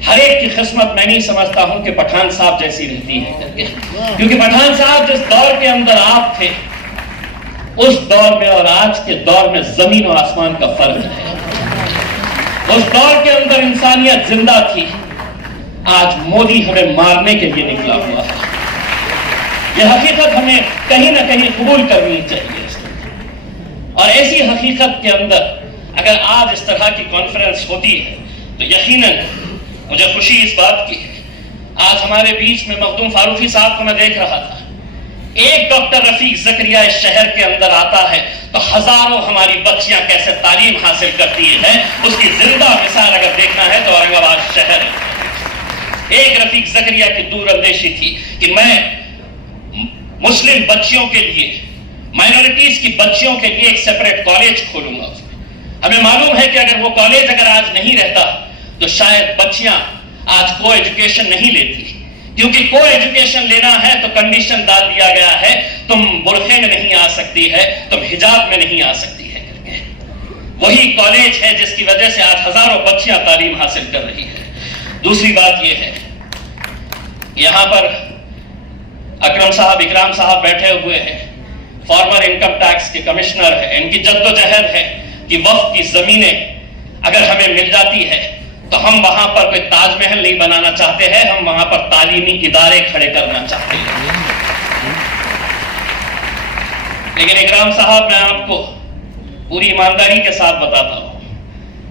ہر ایک کی قسمت میں نہیں سمجھتا ہوں کہ پٹھان صاحب جیسی رہتی ہے، کیونکہ پٹھان صاحب جس دور کے اندر آپ تھے اس دور میں اور آج کے دور میں زمین و آسمان کا فرق ہے۔ اس دور کے اندر انسانیت زندہ تھی، آج مودی ہمیں مارنے کے لیے نکلا ہوا ہے۔ یہ حقیقت ہمیں کہیں نہ کہیں قبول کرنی چاہیے، اور ایسی حقیقت کے اندر اگر آج اس طرح کی کانفرنس ہوتی ہے تو یقیناً مجھے خوشی اس بات کی ہے۔ آج ہمارے بیچ میں مخدوم فاروقی صاحب کو میں دیکھ رہا تھا، ایک ڈاکٹر رفیق زکریا اس شہر کے اندر آتا ہے تو ہزاروں ہماری بچیاں کیسے تعلیم حاصل کرتی ہیں، اس کی زندہ مثال اگر دیکھنا ہے تو اورنگ آباد شہر ہے۔ ایک رفیق زکریا کی دور اندیشی تھی کہ میں مسلم بچیوں کے لیے، مائنورٹیز کی بچیوں کے لیے ایک سیپریٹ کالج کھولوں گا۔ ہمیں معلوم ہے کہ اگر وہ کالج اگر آج نہیں رہتا تو شاید بچیاں آج کو ایجوکیشن نہیں لیتی، کیونکہ کو ایجوکیشن لینا ہے تو کنڈیشن ڈال دیا گیا ہے، تم برقعے میں نہیں آ سکتی ہے، تم حجاب میں نہیں آ سکتی ہے کر کے۔ وہی کالج ہے جس کی وجہ سے آج ہزاروں بچیاں تعلیم حاصل کر رہی ہے۔ دوسری بات یہ ہے، یہاں پر اکرم صاحب، اکرام صاحب بیٹھے ہوئے ہیں، فارمر انکم ٹیکس کے کمشنر ہیں، ان کی جدوجہد ہے کہ وقف کی زمینیں اگر ہمیں مل جاتی ہے تو ہم وہاں پر کوئی تاج محل نہیں بنانا چاہتے ہیں، ہم وہاں پر تعلیمی ادارے کھڑے کرنا چاہتے ہیں۔ لیکن اکرام صاحب، میں آپ کو پوری ایمانداری کے ساتھ بتاتا ہوں،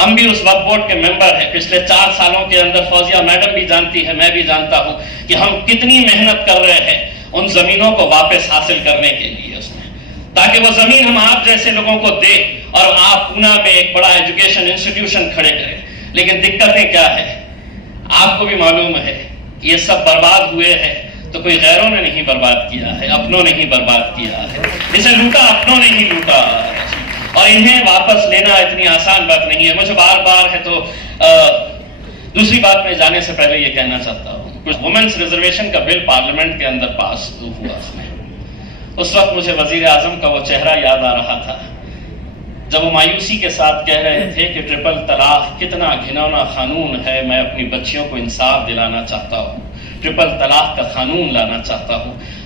ہم بھی اس وقف بورڈ کے ممبر ہیں۔ پچھلے 4 سالوں کے اندر فوزیہ میڈم بھی جانتی ہے، میں بھی جانتا ہوں کہ ہم کتنی محنت کر رہے ہیں ان زمینوں کو واپس حاصل کرنے کے لیے، اس میں تاکہ وہ زمین ہم آپ جیسے لوگوں کو دے اور آپ پونا میں ایک بڑا ایجوکیشن انسٹیٹیوشن کھڑے کریں۔ لیکن دقتیں کیا ہے، آپ کو بھی معلوم ہے کہ یہ سب برباد ہوئے ہیں تو کوئی غیروں نے نہیں برباد کیا ہے، اپنوں نے ہی برباد کیا ہے۔ جسے لوٹا اپنوں نے ہی لوٹا ہے، اور انہیں واپس لینا اتنی آسان بات نہیں ہے۔ مجھے بار بار ہے تو دوسری بات میں جانے سے پہلے یہ کہنا چاہتا ہوں، کچھ وومنس ریزرویشن کا بل پارلیمنٹ کے اندر پاس ہوا، اس وقت مجھے وزیر اعظم کا وہ چہرہ یاد آ رہا تھا جب وہ مایوسی کے ساتھ کہہ رہے تھے کہ ٹرپل طلاق کتنا گھنونا قانون ہے، میں اپنی بچیوں کو انصاف دلانا چاہتا ہوں، ٹرپل طلاق کا قانون لانا چاہتا ہوں۔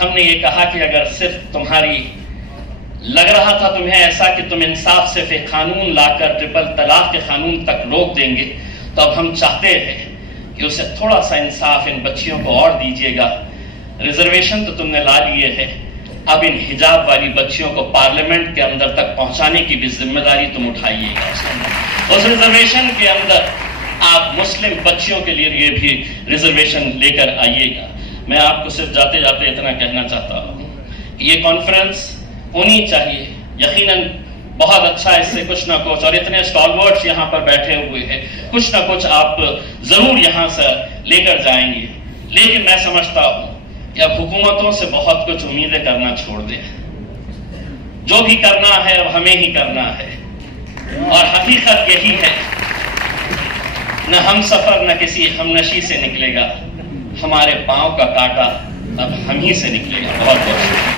ہم نے یہ کہا کہ اگر صرف تمہاری لگ رہا تھا تمہیں ایسا کہ تم انصاف صرف ایک قانون لا کر ٹرپل طلاق کے قانون تک روک دیں گے، تو اب ہم چاہتے ہیں کہ اسے تھوڑا سا انصاف ان بچیوں کو اور دیجیے گا۔ ریزرویشن تو تم نے لا لیے ہے، اب ان حجاب والی بچیوں کو پارلیمنٹ کے اندر تک پہنچانے کی بھی ذمہ داری تم اٹھائیے گا۔ اس ریزرویشن کے اندر آپ مسلم بچیوں کے لیے بھی ریزرویشن لے کر آئیے گا۔ میں آپ کو صرف جاتے جاتے اتنا کہنا چاہتا ہوں کہ یہ کانفرنس ہونی چاہیے، یقیناً بہت اچھا، اس سے کچھ نہ کچھ، اور اتنے اسٹالورٹس یہاں پر بیٹھے ہوئے ہیں، کچھ نہ کچھ آپ ضرور یہاں سے لے کر جائیں گے۔ لیکن میں سمجھتا ہوں کہ اب حکومتوں سے بہت کچھ امیدیں کرنا چھوڑ دیں، جو بھی کرنا ہے اب ہمیں ہی کرنا ہے، اور حقیقت یہی ہے، نہ ہم سفر نہ کسی ہمنشی سے نکلے گا، ہمارے پاؤں کا کانٹا اب ہم ہی سے نکلے گا۔ بہت بہت